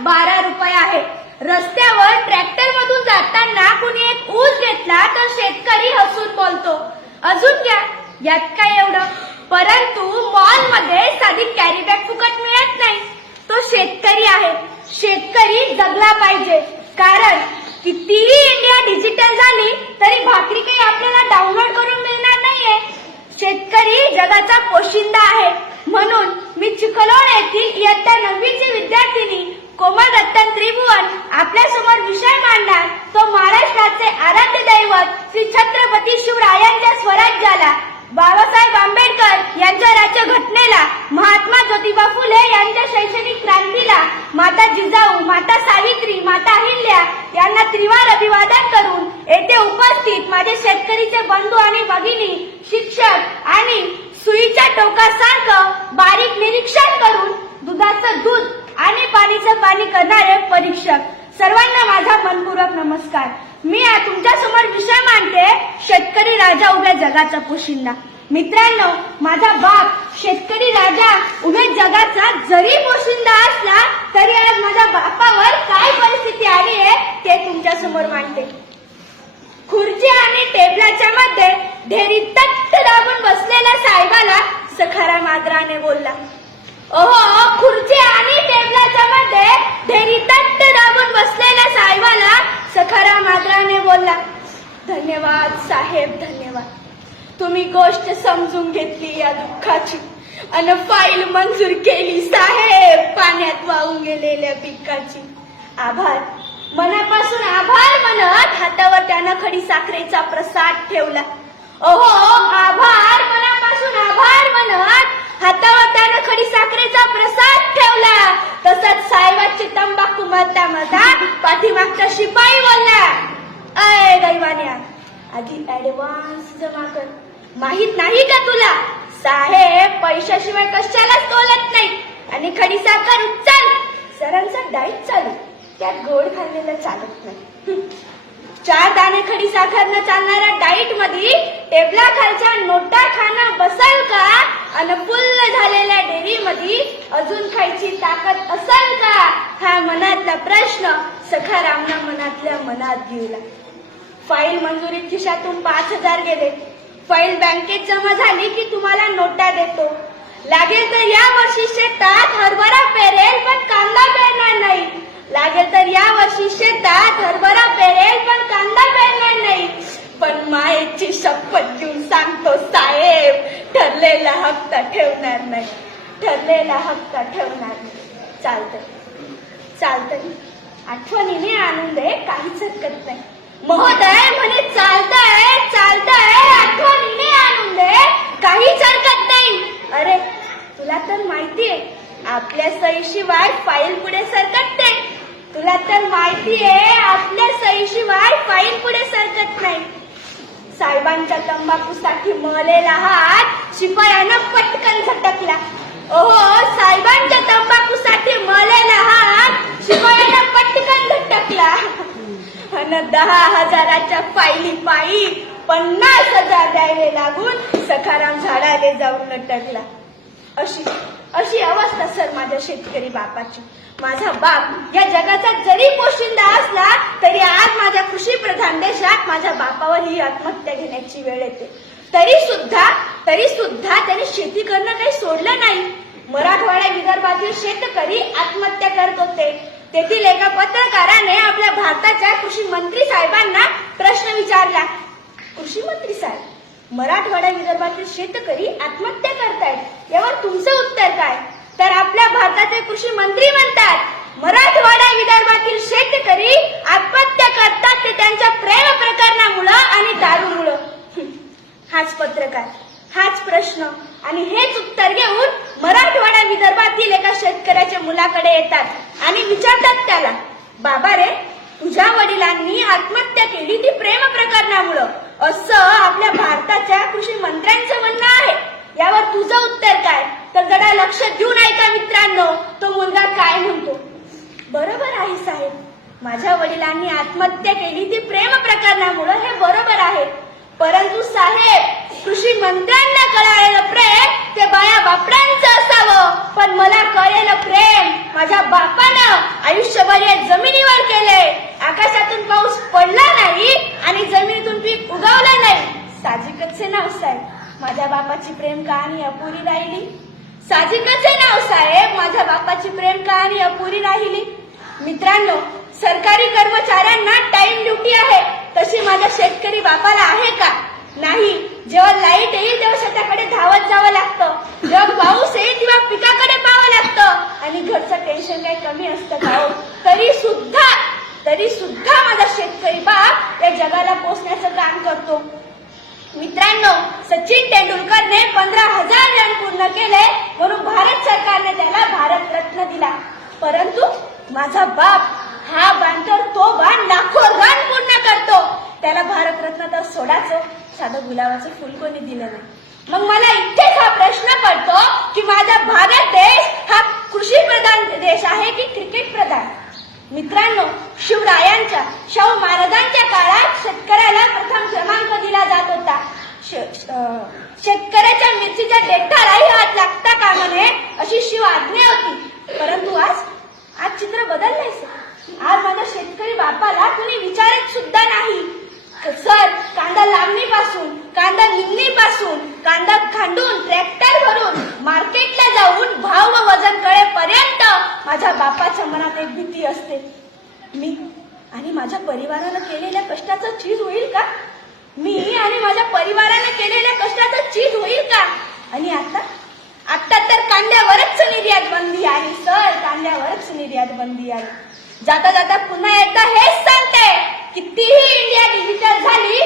12 रुपये आहे. रस्त्यावर ट्रॅक्टर मधून जाताना कुणी एक ऊस घेतला तर शेतकरी हसून बोलतो, अजून घ्या, यात काय एवढं. परंतु मॉल मध्ये साधी कॅरी बॅग फुकट मिळत नाही. तो शेतकरी आहे. शेतकरी जगला पाहिजे. कारण कितीही इंडिया डिजिटल झाली तरी भाकरी काही आपल्याला डाउनलोड करून मिळणार नाहीये. शेतकरी जगाचा पोशिंदा आहे. म्हणून मी चिखलोड येथील इयत्ता 9वीची विद्यार्थिनी कोमल रतन त्रिभुवन आपल्या समोर विषय मांडणार तो महाराष्ट्राचे आराध्य दैवत श्री छत्रपती शिवरायांच्या स्वराज्याला, बाबासाहेब आंबेडकर यांच्या राज्यघटनेला, महात्मा ज्योतिबा फुले यांच्या शैक्षणिक क्रांतीला, माता जिजाऊ, माता सावित्री, माता अहिल्या यांना त्रिवार अभिवादन करून येथे उपस्थित माझे शेतकरीचे बंधू आणि भगिनी, शिक्षक आणि सुईच्या टोकासारखं बारीक निरीक्षण करून दुधाचं दूध आणि पाणीचं पाणी करणारे परीक्षक सर्वांना माझा मनपूर्वक नमस्कार. मी तुमच्या समोर विषय मांडते शेतकरी राजा उभ्या जगाचा पोशिंदा. मित्रांनो, माझा बाप शेतकरी राजा उभ्या जगाचा जरी पोशिंदा असला तरी आज माझ्या बापावर काय परिस्थिती आली आहे ते तुमच्या समोर मांडते. खुर्ची आणि टेबलाच्या मध्ये ढेरी तट्ट दाबून बसलेल्या साहेबाला सखाराम आदराने बोलला. ओहो, खुर्ची आणि टेबलाच्या मध्ये ढेरी तट्ट दाबून बसलेल्या साहेबाला सखाराम आदराने बोलला, धन्यवाद साहेब, धन्यवाद. तुम्ही गोष्ट समजून घेतली या दुःखाची आणि फाईल मंजूर केली साहेब पाण्यात वाहून गेलेल्या पिकाची. आभार, मनापासून आभार म्हणत हातावर त्यानं खडी साखरेचा प्रसाद ठेवला. ओहो, आभार, मनापासून आभार म्हणत हातावर त्यानं खडी साखरेचा प्रसाद ठेवला. तसंच साहेबाची तंबाखू मरता मरता पाठीमागचा शिपाई बोलला, अय दैवान्या, आधी ऍडव्हान्स जमा कर. माहित नाही का तुला, साहेब पैशाशिवाय कशालाच तोलत नाही. आणि खडी साखर उचल. सरांचा डाईट चालू, त्यात गोड खाल्लेलं चालत नाही. 4 दाणे खडी साखर न चालणाऱ्या डाईट मध्ये टेबला खालच्या नोटा खाणं बसल का आणि फुल्ल झालेल्या डेअरी मध्ये अजून खायची ताकद असेल का, हा मनातला प्रश्न सखारामनं मनातल्या मनात घेऊला. फाईल मंजुरीत खिशातून 5,000 गेले. फाईल बँकेत जमा झाली की तुम्हाला नोटा देतो. लागेल तर या वर्षी शेतात हरभरा पेरेल पण कांदा पेरणार नाही. लागेल तर या वर्षी शेतात हरभरा पेरेल पण कांदा पेरणार नाही. पण मायेची शपथ घेऊन सांगतो साहेब, ठरलेला हप्ता ठेवणार नाही, ठरलेला हप्ता ठेवणार नाही. चालतंय, आठवणीने आणून दे, काहीच हरकत नाही. महोदय म्हणे चालतंय, आठवणीने आणून दे, काहीच हरकत नाही. अरे तुला तर माहितीये आपल्या सहीशिवाय फाईल पुढे सरकत नाही. तुला तर माहितीये आपल्या सहीशिवाय फाईल पुढे सरकत नाही. साहेबांच्या तंबाखूसाठी मळलेला हात शिपायानं पटकन झटकला. ओहो, साहेबांच्या तंबाखूसाठी मळलेला हात शिपायानं पटकन झटकला. आणि 10,000च्या फाईली पायी 50,000 द्यायला लागून सखाराम झाडाले जाऊन लटकला. अशी अवस्था सर माझ्या शेतकरी बापाची. माझा बाप या जगाचा जरी पोशिंदा असला तरी आज माझ्या कृषी प्रधान देशात माझ्या बापावर ही आत्महत्या घेण्याची वेळ येते. तरी सुद्धा त्यांनी शेती करणं काही सोडलं नाही. मराठवाडा विदर्भातील शेतकरी आत्महत्या करत होते. तेथील एका पत्रकाराने आपल्या भारताच्या कृषी मंत्री साहेबांना प्रश्न विचारला, कृषी मंत्री साहेब, मराठवाडा विदर्भातील शेतकरी आत्महत्या करतायत, यावर तुमचं उत्तर काय? तर आपल्या भारताचे कृषी मंत्री म्हणतात, मराठवाडा विदर्भातील शेतकरी आत्महत्या करतात ते त्यांच्या प्रेम प्रकरणामुळं आणि दारूमुळं. हाच पत्रकार, हाच प्रश्न आणि हेच उत्तर घेऊन मराठवाडा विदर्भातील एका शेतकऱ्याच्या मुलाकडे येतात आणि विचारतात त्याला, बाबा रे, तुझ्या वडिलांनी आत्महत्या केली ती प्रेम प्रकरणामुळं, असं आपल्या भारताच्या कृषी मंत्र्यांचं म्हणणं आहे. यावर तुझं उत्तर काय? तर जरा लक्ष देऊन ऐका मित्रांनो, तो मुलगा काय म्हणतो. बरोबर आहे साहेब, माझ्या वडिलांनी आत्महत्या केली ती प्रेम प्रकरणामुळं, हे बरोबर आहे. परंतु साहेब, कृषी मंत्र्यांना कळालेलं प्रेम ते बाया बापड्यांचं असावं, पण मला कळलेलं प्रेम माझ्या बापानं आयुष्यभर या जमिनीवर केलंय. आकाशातून पाऊस पडला नाही आणि जमिनीतून पीक उगवलं नाही. साहजिकच आहे नाव साहेब, माझ्या बापाची प्रेम कहाणी अपुरी राहिली. साहजिकच आहे नाव साहेब, माझ्या बापाची प्रेम कहाणी अपुरी राहिली. मित्रांनो, सरकारी कर्मचाऱ्यांना टाइम ड्युटी आहे, तशी माझ्या शेतकरी बापाला आहे का? नाही. जेव्हा लाईट येईल तेव्हा शेताकडे धावत जावं लागतं, जेव्हा पाऊस येईल तेव्हा पिकाकडे पाहावं लागतं आणि घरचं टेन्शन काही कमी असतं का हो? तरी सुद्धा माझा शेतकरी बाप या जगाला पोचण्याचं काम करतो. मित्रांनो, सचिन तेंडुलकरने 15,000 रन पूर्ण केले म्हणून भारत सरकारने त्याला भारतरत्न दिला. परंतु माझा बाप हा बाण तर तो बाण लाखो रन पूर्ण करतो. त्याला भारतरत्न तर सोडाचं, साधं गुलाबाचं फुल कोणी दिलं नाही. मग मला इथेच हा प्रश्न पडतो की माझा भारत देश हा कृषी प्रधान देश आहे की क्रिकेट प्रधान? मित्रांनो, शिवरायांच्या, शाहू महाराजांच्या काळात शेतकऱ्याला प्रथम क्रमांक दिला जात होता. शेतकऱ्याच्या मिरचीच्या देठालाही हात लागता कामा नये अशी शिव आज्ञा होती. परंतु आज चित्र बदललंय. आज माझ्या शेतकरी बापाला कुणी विचारत सुद्धा नाही. सर, कांदा लावणीपासून, कांदा निघणीपासून, कांदा खांडून, ट्रॅक्टर भरून, मार्केटला जाऊन भाव व वजन कळेपर्यंत माझ्या बापाच्या मनात एक भीती असते. मी आणि माझ्या परिवारानं केलेल्या कष्टाचं चीज होईल का? मी आणि माझ्या परिवारानं केलेल्या कष्टाचं चीज होईल का? आणि आता तर कांद्यावरच निर्यात बंदी आली सर, कांद्यावरच निर्यात बंदी आली. जाता जाता पुन्हा एकदा हेच सांगते, कितीही इंडिया डिजिटल झाली